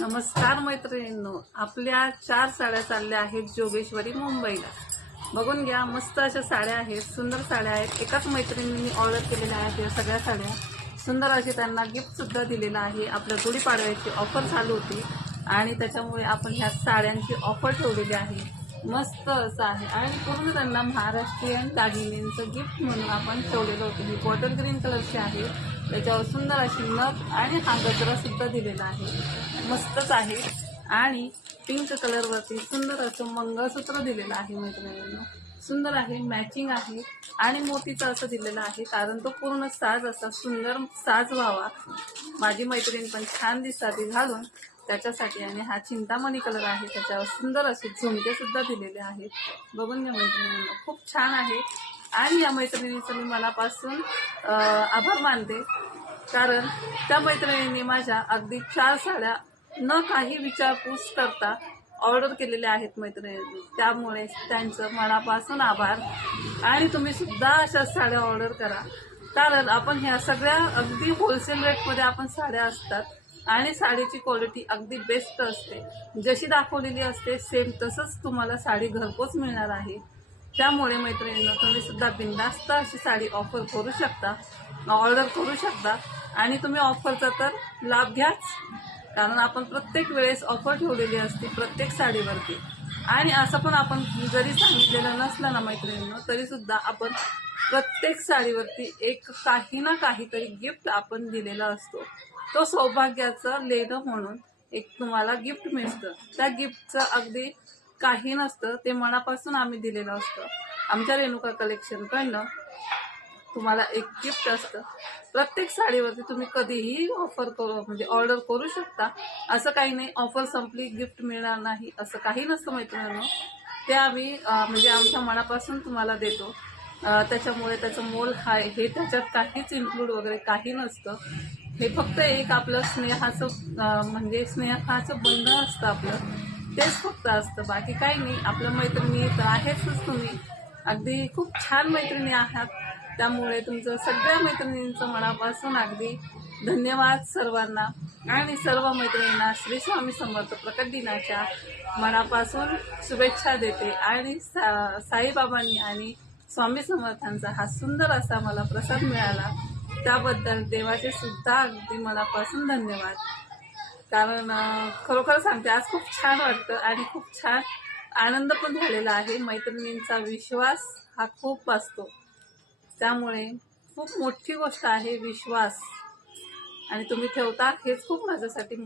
नमस्कार मैत्रिणींनो, आपल्या 4 साड्या चालल्या आहेत जोगेश्वरी मुंबईला. बघून घ्या, मस्त अशा साड्या आहेत, सुंदर साड्या आहेत. एकाच मैत्रिणींनी ऑर्डर केलेल्या आहेत या सगळ्या साड्या. सुंदर अशी त्यांना गिफ्ट सुद्धा दिलेलं आहे. आपल्या गुढीपाडव्याची ऑफर चालू होती आणि त्याच्यामुळे आपण ह्या साड्यांची ऑफर ठेवलेली आहे. मस्त असं आहे आणि पूर्ण त्यांना महाराष्ट्रीयन दागिन्यांचं गिफ्ट म्हणून आपण ठेवलेलं होतं. ही बॉटल ग्रीन कलरची आहे, त्याच्यावर सुंदर अशी नथ आणि हा गजरा सुद्धा दिलेला आहे. मस्तच आहे. आणि पिंक कलरवरती सुंदर असं मंगळसूत्र दिलेलं आहे मैत्रिणींना. सुंदर आहे, मॅचिंग आहे आणि मोतीचं असं दिलेलं आहे, कारण तो पूर्ण साज असा सुंदर साज व्हावा. माझी मैत्रीण पण छान दिसते घालून, त्याच्यासाठी. आणि हा चिंतामणी कलर आहे, त्याच्यावर सुंदर असे झुमके सुद्धा दिलेले आहेत. बघून घ्या मैत्रिणींना, खूप छान आहे. आणि या मैत्रिणीचं मी मनापासून आभार मानते, कारण त्या मैत्रिणींनी माझ्या अगदी 4 साड्या न काही विचारपूस करता ऑर्डर केलेल्या आहेत मैत्रिणींनी. त्यामुळे त्यांचं मनापासून आभार. आणि तुम्ही सुद्धा अशा साड्या ऑर्डर करा, कारण आपण ह्या सगळ्या अगदी होलसेल रेटमध्ये आपण साड्या असतात आणि साडीची क्वालिटी अगदी बेस्ट असते. जशी दाखवलेली असते सेम तसंच तुम्हाला साडी घरपोच मिळणार आहे. त्यामुळे मैत्रिणींना तुम्ही सुद्धा बिनधास्त अशी साडी ऑफर करू शकता, ऑर्डर करू शकता. आणि तुम्ही ऑफरचा तर लाभ घ्याच, कारण आपण प्रत्येक वेळेस ऑफर ठेवलेली असते प्रत्येक साडीवरती. आणि असं पण आपण जरी सांगितलेलं नसलं ना मैत्रिणींना, तरीसुद्धा आपण प्रत्येक साडीवरती एक काही ना काहीतरी गिफ्ट आपण दिलेला असतो. तो सौभाग्याचं लेणं म्हणून एक तुम्हाला गिफ्ट मिळतं. त्या गिफ्टचं अगदी काही नसतं, ते मनापासून आम्ही दिलेलं असतं. आमच्या रेणुका कलेक्शनकडनं तुम्हाला एक गिफ्ट असतं. प्रत्येक साडीवरती तुम्ही कधीही ऑफर म्हणजे ऑर्डर करू शकता. असं काही नाही ऑफर संपली गिफ्ट मिळणार नाही असं काही नसतं मैत्रिणींनो. ते आम्ही म्हणजे आमच्या मनापासून तुम्हाला देतो. त्याच्यामुळे त्याचं मोल हाय हे त्याच्यात काहीच इन्क्लूड वगैरे काही नसतं. हे फक्त एक आपलं स्नेहाचं म्हणजे स्नेहाचं बंधन असतं आपलं, तेच फक्त असतं, बाकी काही नाही. आपल्या मैत्रिणी तर आहेतच, तुम्ही अगदी खूप छान मैत्रिणी आहात. त्यामुळे तुमचं सगळ्या मैत्रिणींचं मनापासून अगदी धन्यवाद सर्वांना. आणि सर्व मैत्रिणींना श्री स्वामी समर्थ प्रकट दिनाच्या मनापासून शुभेच्छा देते. आणि साईबाबांनी आणि स्वामी समर्थांचा हा सुंदर असा मला प्रसाद मिळाला, त्याबद्दल देवाचे सुद्धा अगदी मनापासून धन्यवाद. कारण खरोखर सांगते, आज खूप छान वाटतं आणि खूप छान आनंद पण झालेला आहे. मैत्रिणींचा विश्वास हा खूप असतो, त्यामुळे खूप मोठी गोष्ट आहे विश्वास, आणि तुम्ही ठेवता हेच खूप माझ्यासाठी